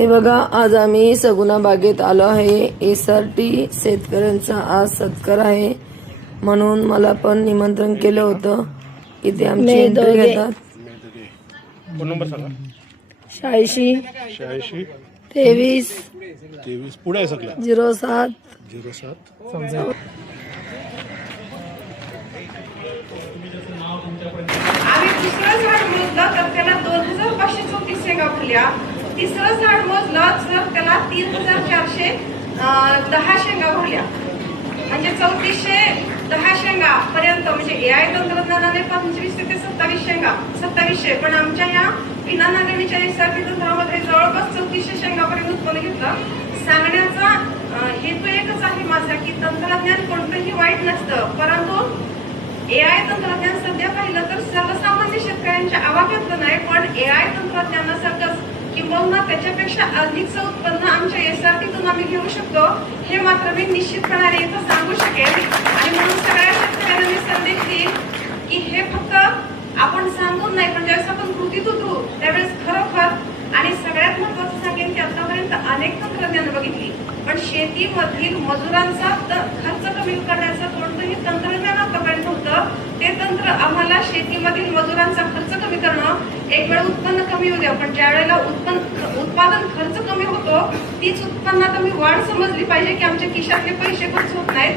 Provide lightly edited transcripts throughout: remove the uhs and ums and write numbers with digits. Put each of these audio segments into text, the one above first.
हे बघा, आज आम्ही सगुणा बागेत आलो आहे. SRT शेतकऱ्यांचा आज सत्कार आहे म्हणून मला पण निमंत्रण केलं होतं. इथे आमची एंट्री घेतात. फोन नंबर सांगा. 86 86 23 23 पुढे आहे सगळं 07 07. आम्ही दुसरं झाड मोजलं तर त्याला 2534 शेंगा फुल्या. तिसरं झाड मोजलं तर त्याला 3410 शेंगा भरल्या. म्हणजे 3410 शेंगा पर्यंत, म्हणजे AI तंत्रज्ञानाने 25 ते 27 शेंगा 2700, पण आमच्या या बिना नांगरणीच्या SRT तंत्रामध्ये जवळपास 3400 शेंगापर्यंत उत्पन्न घेतलं. सांगण्याचा हेतू एकच आहे माझा की तंत्रज्ञान कोणतंही वाईट नसतं, परंतु AI तंत्रज्ञान सध्या पाहिलं तर सर्वसामान्य शेतकऱ्यांच्या आवाक्यातलं नाही, पण AI तंत्रज्ञानासारखंच किंवा त्याच्यापेक्षा अधिकचं उत्पन्न आमच्या SRTतून आम्ही घेऊ शकतो हे मात्र मी निश्चितपणाने इथं सांगू शकेन. आणि म्हणून सगळ्या शेतकऱ्यांना मी संदेश देईन की हे फक्त आपण सांगून नाही, पण ज्यावेळेस आपण कृतीत उतरू त्यावेळेस खरोखर. आणि सगळ्यात महत्वाचं सांगेन की आतापर्यंत अनेक तंत्रज्ञान बघितली, पण शेतीमधील मजुरांचा खर्च कमी करण्याचं कोणतंही तंत्रज्ञान आतापर्यंत होतं. ते तंत्र आम्हाला शेतीमधील मजुरांचा खर्च कमी करणं, एक वेळ उत्पन्न कमी होऊ द्या, पण ज्या वेळेला उत्पादन खर्च कमी होतो तीच उत्पन्नात आम्ही वाढ समजली पाहिजे की आमच्या खिशातले पैसे खर्च होत नाहीत.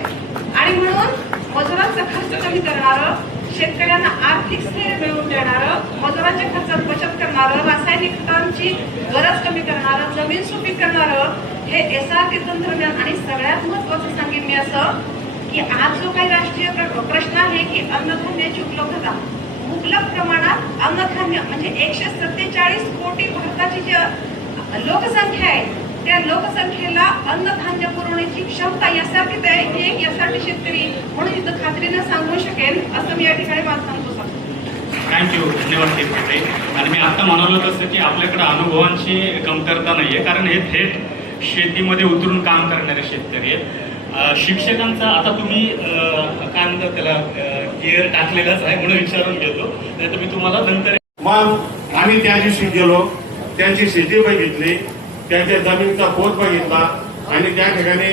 आणि म्हणून मजुरांचा खर्च कमी करणारं, शेतकऱ्यांना आर्थिक स्थैर्य मिळवून देणारं, मजुरांच्या खर्चात बचत करणारं, रासायनिक खतांची गरज कमी करणारं, जमीन सुपीक करणारं हे SRT तंत्रज्ञान. आणि सगळ्यात महत्वाचं सांगेन मी असं की आज जो काही राष्ट्रीय प्रश्न आहे की अन्नधान्याची उपलब्धता, मुबलक प्रमाणात अन्नधान्य म्हणजे 147 कोटी भारताची जी लोकसंख्या आहे त्या लोकसंख्येला अन्नधान्य पुरवण्याची क्षमता SRTत आहे. हे एक SRT शेतकरी म्हणून इथं खात्रीनं सांगू शकेल असं मी या ठिकाणी माझं सांगतो. थँक्यू, धन्यवाद शेतकरी. आणि मी आता म्हणालो तसं की आपल्याकडे अनुभवांची कमतरता नाहीये, कारण हे थेट शेतीमध्ये उतरून काम करणारे शेतकरी आहेत. शिक्षकांचा आता तुम्ही काय म्हणतात त्याला केअर टाकलेलाच आहे म्हणून विचारून घेतो, नाही तर मी तुम्हाला नंतर. मग आम्ही त्या दिवशी गेलो, त्यांची शेती बघितली, त्यांच्या जमिनीचा पोत बघितला आणि त्या ठिकाणी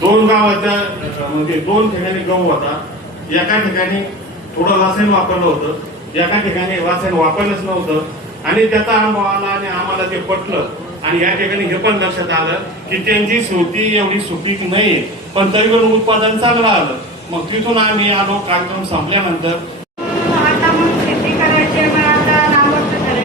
2 गावाच्या म्हणजे 2 ठिकाणी गहू होता. एका ठिकाणी थोडं वासन वापरलं होतं, एका ठिकाणी वासन वापरलंच नव्हतं. आणि त्याचा अनुभव आला आणि आम्हाला ते पटलं. आणि या ठिकाणी हे पण लक्षात आलं की त्यांची शेती एवढी सुपीक नाही, पण तरी पण उत्पादन चांगलं आलं. मग तिथून आम्ही आलो. कार्यक्रम संपल्यानंतर